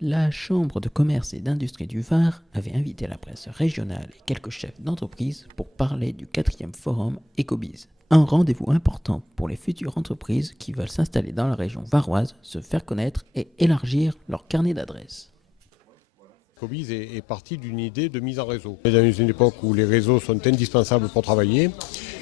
La Chambre de commerce et d'industrie du Var avait invité la presse régionale et quelques chefs d'entreprise pour parler du 4e forum Ecobiz. Un rendez-vous important pour les futures entreprises qui veulent s'installer dans la région varoise, se faire connaître et élargir leur carnet d'adresses. Ecobiz est parti d'une idée de mise en réseau. On est dans une époque où les réseaux sont indispensables pour travailler.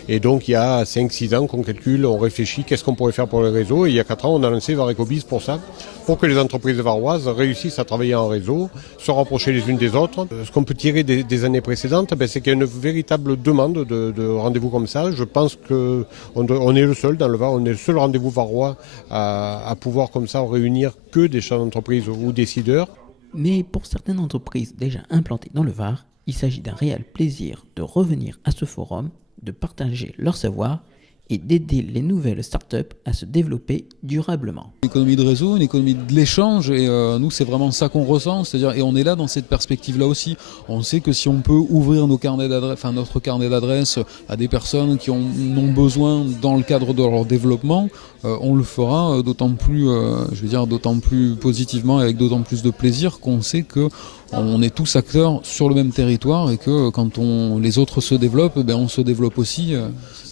Et donc il y a 5-6 ans qu'on calcule, on réfléchit qu'est-ce qu'on pourrait faire pour les réseaux. Et il y a 4 ans, on a lancé Var Ecobiz pour ça, pour que les entreprises varoises réussissent à travailler en réseau, se rapprocher les unes des autres. Ce qu'on peut tirer des années précédentes, c'est qu'il y a une véritable demande de rendez-vous comme ça. Je pense qu'on est le seul dans le Var, on est le seul rendez-vous varois à pouvoir comme ça réunir que des chefs d'entreprise ou décideurs. Mais pour certaines entreprises déjà implantées dans le Var, il s'agit d'un réel plaisir de revenir à ce forum, de partager leur savoir et d'aider les nouvelles startups à se développer durablement. Une économie de réseau, une économie de l'échange, et nous c'est vraiment ça qu'on ressent, c'est-à-dire, et on est là dans cette perspective-là aussi. On sait que si on peut ouvrir nos carnets d'adresse, notre carnet d'adresse à des personnes qui en ont besoin dans le cadre de leur développement, on le fera d'autant plus, d'autant plus positivement et avec d'autant plus de plaisir qu'on sait que on est tous acteurs sur le même territoire et que quand les autres se développent, on se développe aussi.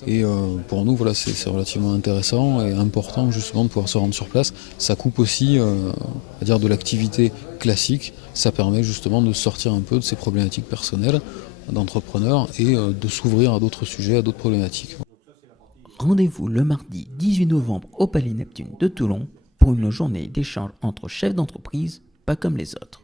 Et pour nous, voilà, c'est relativement intéressant et important justement de pouvoir se rendre sur place. Ça coupe aussi de l'activité classique. Ça permet justement de sortir un peu de ces problématiques personnelles d'entrepreneurs et de s'ouvrir à d'autres sujets, à d'autres problématiques. Rendez-vous le mardi 18 novembre au Palais Neptune de Toulon pour une journée d'échange entre chefs d'entreprise, pas comme les autres.